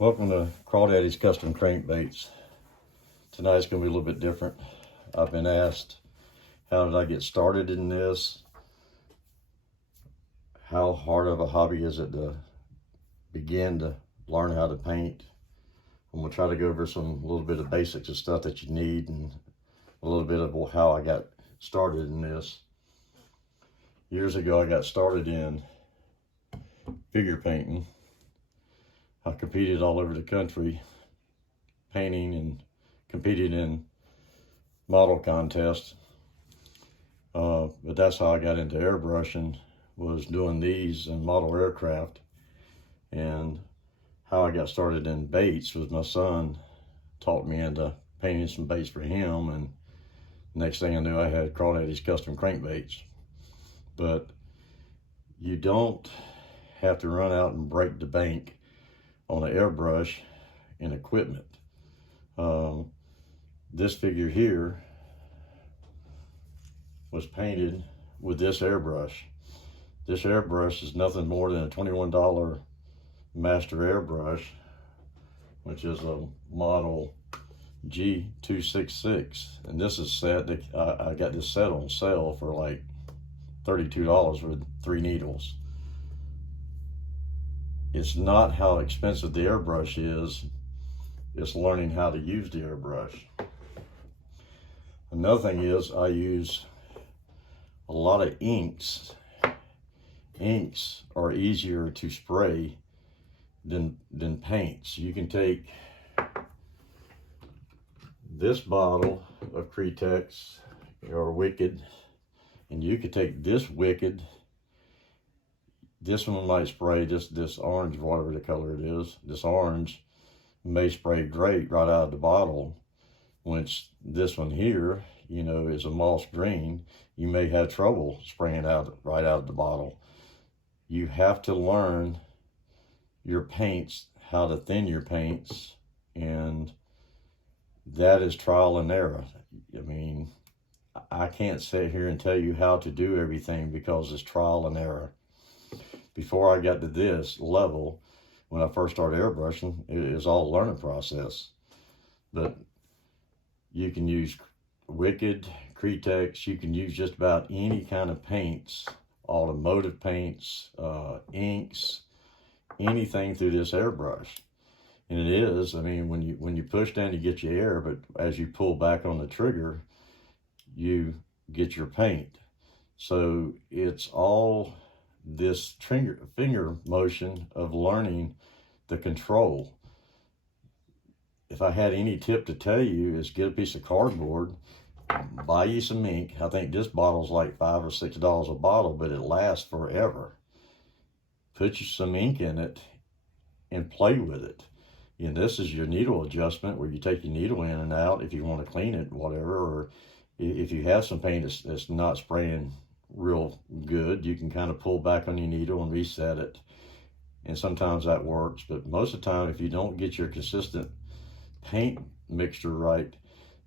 Welcome to Crawdaddy's Custom Crankbaits. Tonight's going to be a little bit different. I've been asked, how did I get started in this? How hard of a hobby is it to begin to learn how to paint? I'm going to try to go over a little bit of basics of stuff that you need and a little bit of how I got started in this. Years ago, I got started in figure painting. I competed all over the country painting and competed in model contests. But that's how I got into airbrushing, was doing these and model aircraft. And how I got started in baits was my son taught me into painting some baits for him, and next thing I knew I had Crawdaddy's Custom Crankbaits. But you don't have to run out and break the bank on an airbrush and equipment. This figure here was painted with this airbrush. This airbrush is nothing more than a $21 master airbrush, which is a model G266. And this is set, I got this set on sale for like $32 with 3 needles. It's not how expensive the airbrush is, it's learning how to use the airbrush. Another thing is I use a lot of inks. Inks are easier to spray than paints. You can take this bottle of Cretex or Wicked, and you could take this Wicked. This one might spray this orange, whatever the color it is. This orange may spray great right out of the bottle, which this one here, you know, is a moss green. You may have trouble spraying right out of the bottle. You have to learn your paints, how to thin your paints, and that is trial and error. I mean, I can't sit here and tell you how to do everything because it's trial and error. Before I got to this level, when I first started airbrushing, it was all a learning process. But you can use Wicked, Cretex, you can use just about any kind of paints, automotive paints, inks, anything through this airbrush. And it is, I mean, when you push down, you get your air, but as you pull back on the trigger, you get your paint. So it's all this finger motion of learning the control. If I had any tip to tell you, is get a piece of cardboard, buy you some ink. I think this bottle's like $5 or $6 a bottle, but it lasts forever. Put you some ink in it and play with it. And this is your needle adjustment, where you take your needle in and out if you want to clean it, whatever, or if you have some paint that's not spraying real good, you can kind of pull back on your needle and reset it. And sometimes that works, but most of the time, if you don't get your consistent paint mixture right,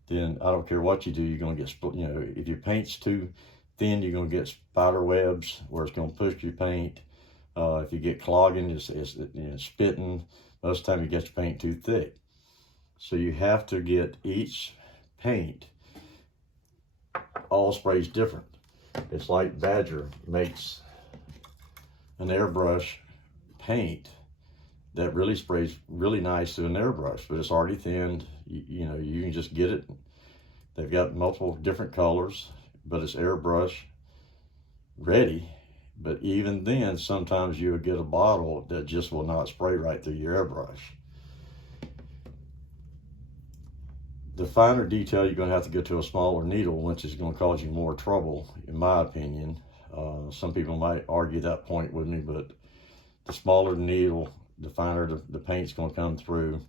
then I don't care what you do, you're going to get, you know, if your paint's too thin, you're going to get spider webs where it's going to push your paint. If you get clogging, it's you know, spitting. Most of the time you get your paint too thick. So you have to get each paint, all sprays different. It's like Badger makes an airbrush paint that really sprays really nice to an airbrush, but it's already thinned. You know, you can just get it. They've got multiple different colors, but it's airbrush ready. But even then, sometimes you'll get a bottle that just will not spray right through your airbrush. The finer detail, you're going to have to go to a smaller needle, which is going to cause you more trouble, in my opinion. Some people might argue that point with me, but the smaller the needle, the finer the paint's going to come through.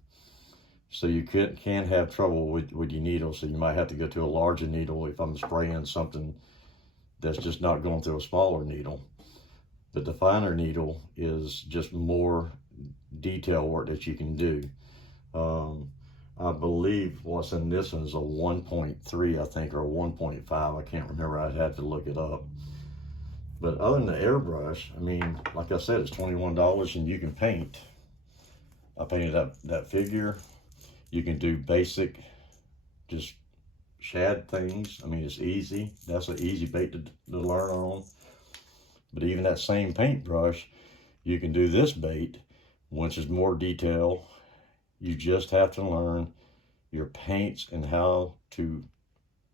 So you can have trouble with your needle, so you might have to go to a larger needle if I'm spraying something that's just not going through a smaller needle. But the finer needle is just more detail work that you can do. I believe what's in this one is a 1.3, I think, or a 1.5. I can't remember. I'd have to look it up. But other than the airbrush, I mean, like I said, it's $21 and you can paint I painted that figure. You can do basic, just shad things. I mean, it's easy. That's an easy bait to learn on. But even that same paintbrush, you can do this bait, which is more detail. You just have to learn your paints and how to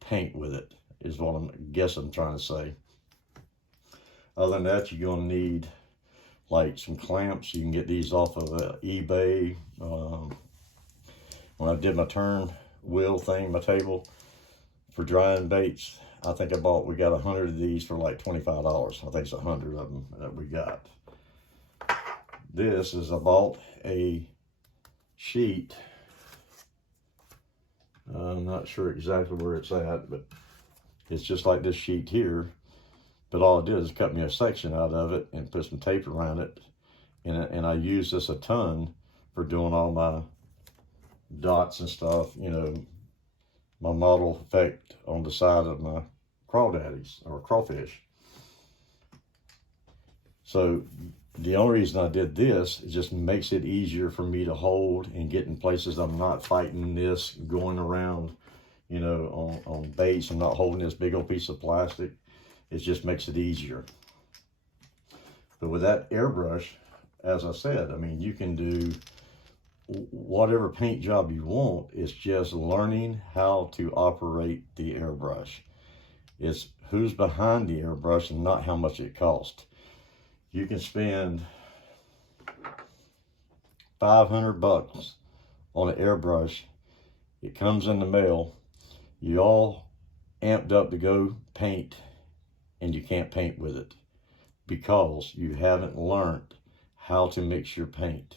paint with it, is what I'm trying to say. Other than that, you're gonna need like some clamps. You can get these off of eBay. When I did my turn wheel thing, my table for drying baits, I think we got 100 of these for like $25. I think it's 100 of them that we got. This is, I bought a sheet. I'm not sure exactly where it's at, but it's just like this sheet here. But all I did is cut me a section out of it and put some tape around it. And I use this a ton for doing all my dots and stuff, you know, my model effect on the side of my crawdaddies or crawfish. So the only reason I did this, it just makes it easier for me to hold and get in places. I'm not fighting this going around, you know, on baits. I'm not holding this big old piece of plastic. It just makes it easier. But with that airbrush, as I said, I mean, you can do whatever paint job you want. It's just learning how to operate the airbrush. It's who's behind the airbrush and not how much it costs. You can spend $500 on an airbrush. It comes in the mail. You all amped up to go paint, and you can't paint with it because you haven't learned how to mix your paint.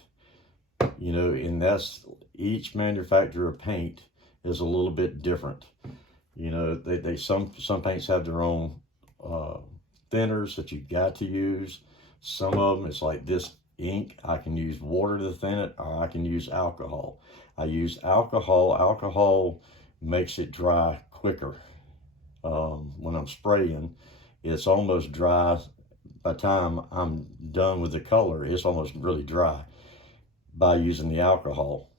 You know, and that's, each manufacturer of paint is a little bit different. You know, some paints have their own thinners that you got to use. Some of them, it's like this ink, I can use water to thin it, or I can use alcohol. I use alcohol. Alcohol makes it dry quicker. When I'm spraying, it's almost dry. By the time I'm done with the color, it's almost really dry by using the alcohol.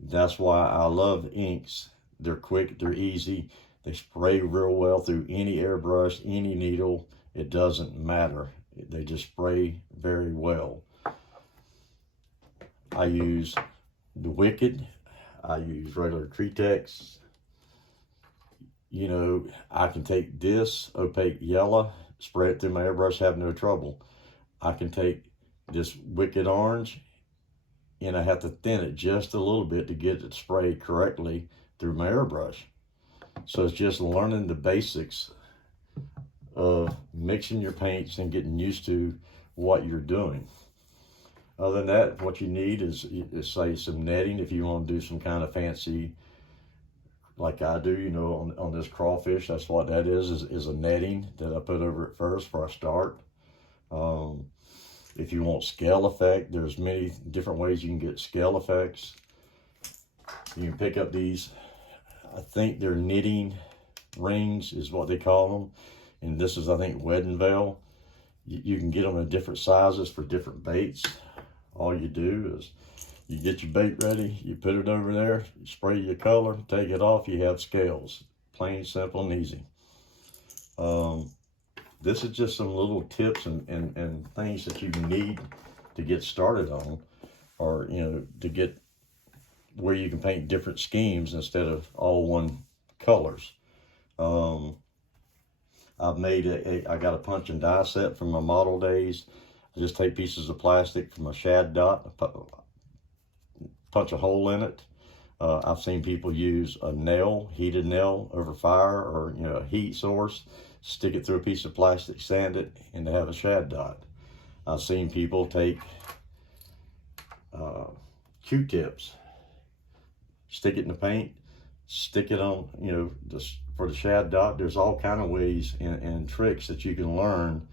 That's why I love inks. They're quick, they're easy, they spray real well through any airbrush, any needle. It doesn't matter. They just spray very well. I use the Wicked. I use regular Cretex. You know, I can take this opaque yellow, spray it through my airbrush, have no trouble. I can take this Wicked orange, and I have to thin it just a little bit to get it sprayed correctly through my airbrush. So it's just learning the basics of mixing your paints and getting used to what you're doing. Other than that, what you need is say some netting if you want to do some kind of fancy, like I do, you know, on this crawfish. That's what that is a netting that I put over it first before I start. If you want scale effect, there's many different ways you can get scale effects. You can pick up these, I think they're knitting rings is what they call them. And this is, I think, wedding veil. You can get them in different sizes for different baits. All you do is you get your bait ready, you put it over there, you spray your color, take it off, you have scales. Plain, simple, and easy. This is just some little tips and things that you need to get started on, or, you know, to get where you can paint different schemes instead of all one colors. I've made I got a punch and die set from my model days. I just take pieces of plastic from a shad dot, punch a hole in it. I've seen people use a nail, heated nail over fire, or, you know, a heat source, stick it through a piece of plastic, sand it, and they have a shad dot. I've seen people take Q-tips, stick it in the paint, stick it on, you know, just for the shad dot. There's all kind of ways and tricks that you can learn.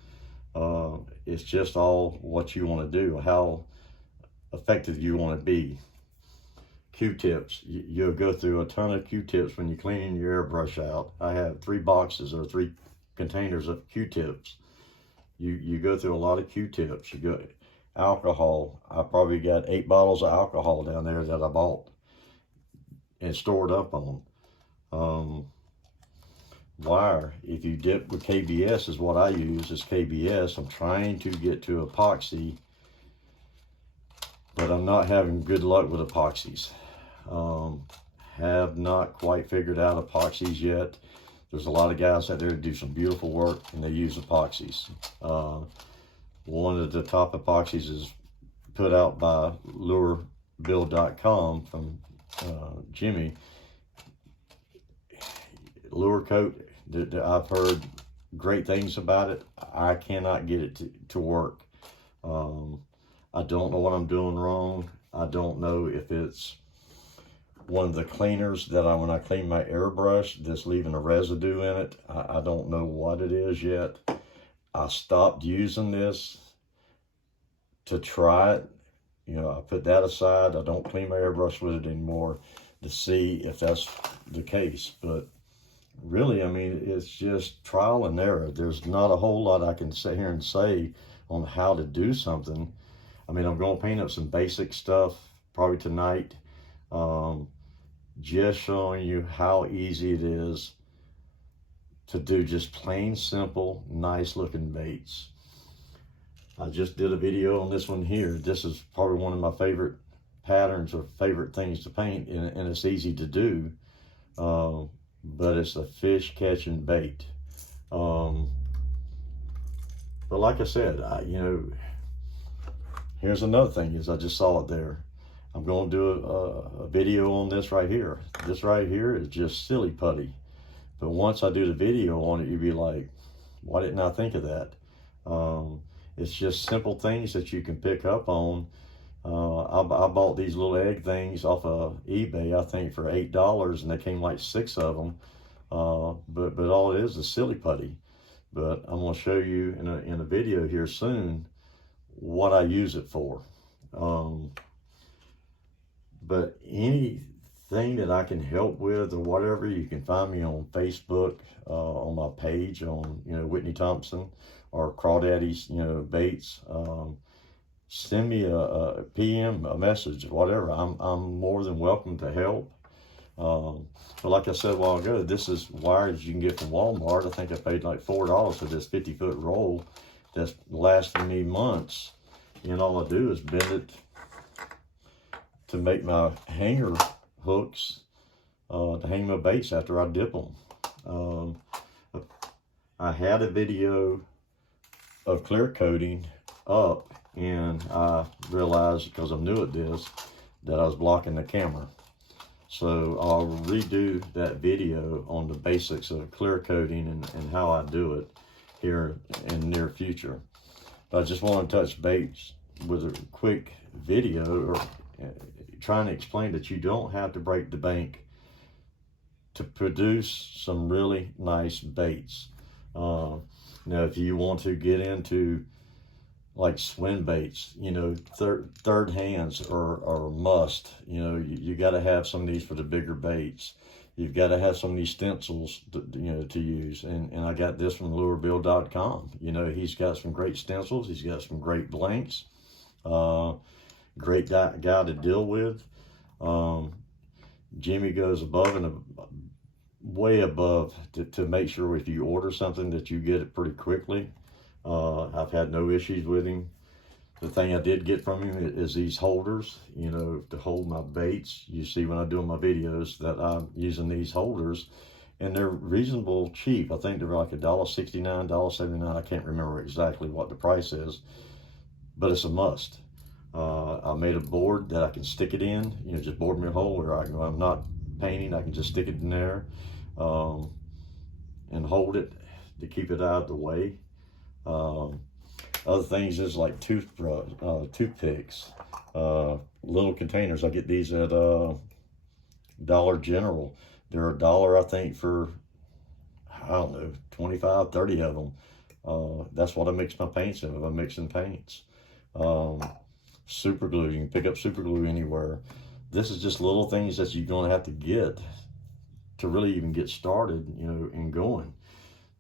It's just all what you want to do, how effective you want to be. Q-tips, you'll go through a ton of Q-tips when you're cleaning your airbrush out. I have 3 boxes or 3 containers of Q-tips. You go through a lot of Q-tips. alcohol. I probably got 8 bottles of alcohol down there that I bought and stored up on. Wire, if you dip with KBS, is what I use, is KBS. I'm trying to get to epoxy, but I'm not having good luck with epoxies. Have not quite figured out epoxies yet. There's a lot of guys out there that do some beautiful work and they use epoxies. One of the top epoxies is put out by lurebuild.com from Jimmy. Lure Coat, I've heard great things about it. I cannot get it to work. I don't know what I'm doing wrong. I don't know if it's one of the cleaners that when I clean my airbrush, that's leaving a residue in it. I don't know what it is yet. I stopped using this to try it. You know, I put that aside. I don't clean my airbrush with it anymore to see if that's the case. But really, I mean, it's just trial and error. There's not a whole lot I can sit here and say on how to do something. I mean, I'm going to paint up some basic stuff probably tonight. Just showing you how easy it is to do just plain simple, nice looking baits. I just did a video on this one here. This is probably one of my favorite patterns or favorite things to paint, and it's easy to do. But it's a fish catching bait. But like I said, you know, here's another thing is I just saw it there. I'm going to do a video on this right here. This right here is just silly putty. But once I do the video on it, you'd be like, why didn't I think of that? It's just simple things that you can pick up on. I bought these little egg things off of eBay, I think for $8, and they came like 6 of them. But all it is silly putty. But I'm going to show you in a video here soon what I use it for. But anything that I can help with or whatever, you can find me on Facebook, on my page on, you know, Whitney Thomson or Crawdaddy's, you know, baits. Send me a PM, a message, whatever. I'm more than welcome to help. But like I said a while ago, this is wires you can get from Walmart. I think I paid like $4 for this 50-foot roll that's lasting me months. And all I do is bend it to make my hanger hooks to hang my baits after I dip them. I had a video of clear coating up, and I realized, because I'm new at this, that I was blocking the camera. So I'll redo that video on the basics of clear coating and how I do it here in the near future. But I just want to touch base with a quick video, or trying to explain that you don't have to break the bank to produce some really nice baits. Now, if you want to get into like swim baits, you know, third hands or must, you know, you got to have some of these for the bigger baits. You've got to have some of these stencils to use. And I got this from lurebuild.com. You know, he's got some great stencils. He's got some great blanks. Great guy to deal with. Jimmy goes above and way above to make sure if you order something that you get it pretty quickly. I've had no issues with him. The thing I did get from him is these holders, you know, to hold my baits. You see when I do my videos that I'm using these holders, and they're reasonable cheap. I think they're like $1.69, $1.79. I can't remember exactly what the price is, but it's a must. I made a board that I can stick it in, you know, just board me a hole where I'm not painting. I can just stick it in there and hold it to keep it out of the way. Other things is like toothpicks, little containers. I get these at Dollar General. They're $1, I think, for, I don't know, 25, 30 of them. That's what I mix my paints in if I'm mixing paints. Super glue, you can pick up super glue anywhere. This is just little things that you're gonna have to get to really even get started, you know, and going.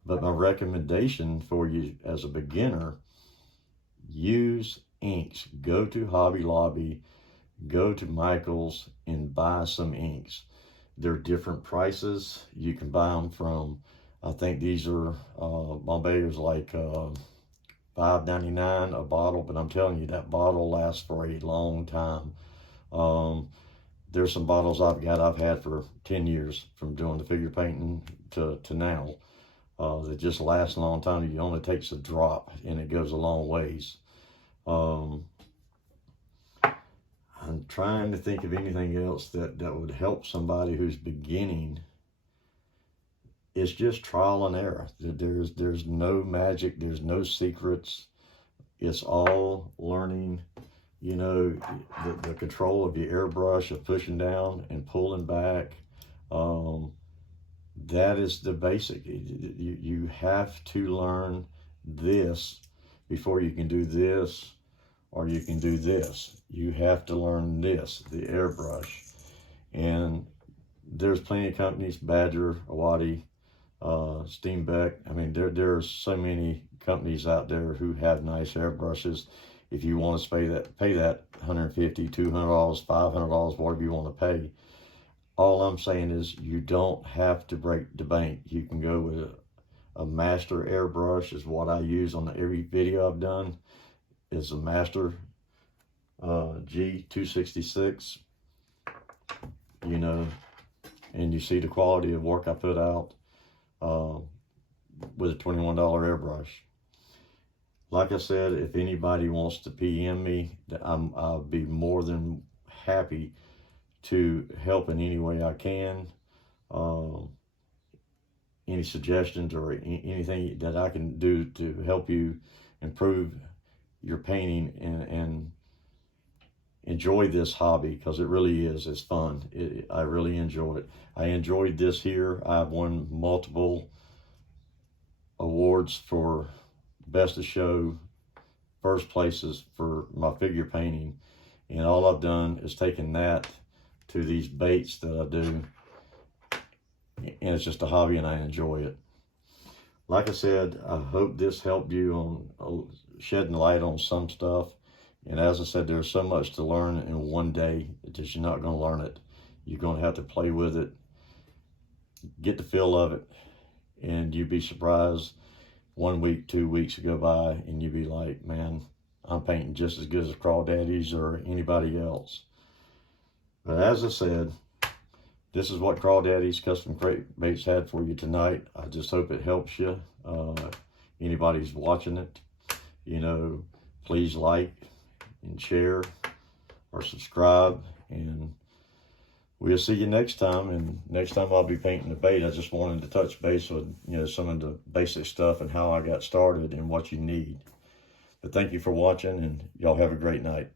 But my recommendation for you as a beginner, use inks. Go to Hobby Lobby, go to Michael's and buy some inks. They're different prices. You can buy them from, I think these are, Bombay's like $5.99 a bottle, but I'm telling you, that bottle lasts for a long time. There's some bottles I've had for 10 years from doing the figure painting to now. That just lasts a long time. It only takes a drop and it goes a long ways. I'm trying to think of anything else that would help somebody who's beginning. It's just trial and error. There's no magic, there's no secrets. It's all learning, you know, the control of your airbrush, of pushing down and pulling back. That is the basic. You have to learn this before you can do this, or you can do this. You have to learn this, the airbrush. And there's plenty of companies, Badger, Awadi, Steenbeck. I mean, there are so many companies out there who have nice airbrushes. If you want to pay that $150, $200, $500, whatever you want to pay. All I'm saying is you don't have to break the bank. You can go with a master airbrush, is what I use on every video I've done. It's a master G266, you know, and you see the quality of work I put out with a $21 airbrush. Like I said, if anybody wants to PM me, I'll be more than happy to help in any way I can. Any suggestions or anything that I can do to help you improve your painting and enjoy this hobby, because it really is. It's fun. I really enjoy it. I enjoyed this here. I've won multiple awards for best of show, first places for my figure painting, and all I've done is taken that to these baits that I do, and it's just a hobby and I enjoy it. Like I said, I hope this helped you on shedding light on some stuff. And as I said, there's so much to learn in one day that you're not going to learn it. You're going to have to play with it, get the feel of it, and you'd be surprised 1 week, 2 weeks go by and you'd be like, man, I'm painting just as good as Crawdaddies or anybody else. But as I said, this is what Crawdaddy's Custom Crankbaits had for you tonight. I just hope it helps you. Anybody's watching it, you know, please like and share or subscribe, and we'll see you next time. And next time I'll be painting the bait. I just wanted to touch base with, you know, some of the basic stuff and how I got started and what you need. But thank you for watching, and y'all have a great night.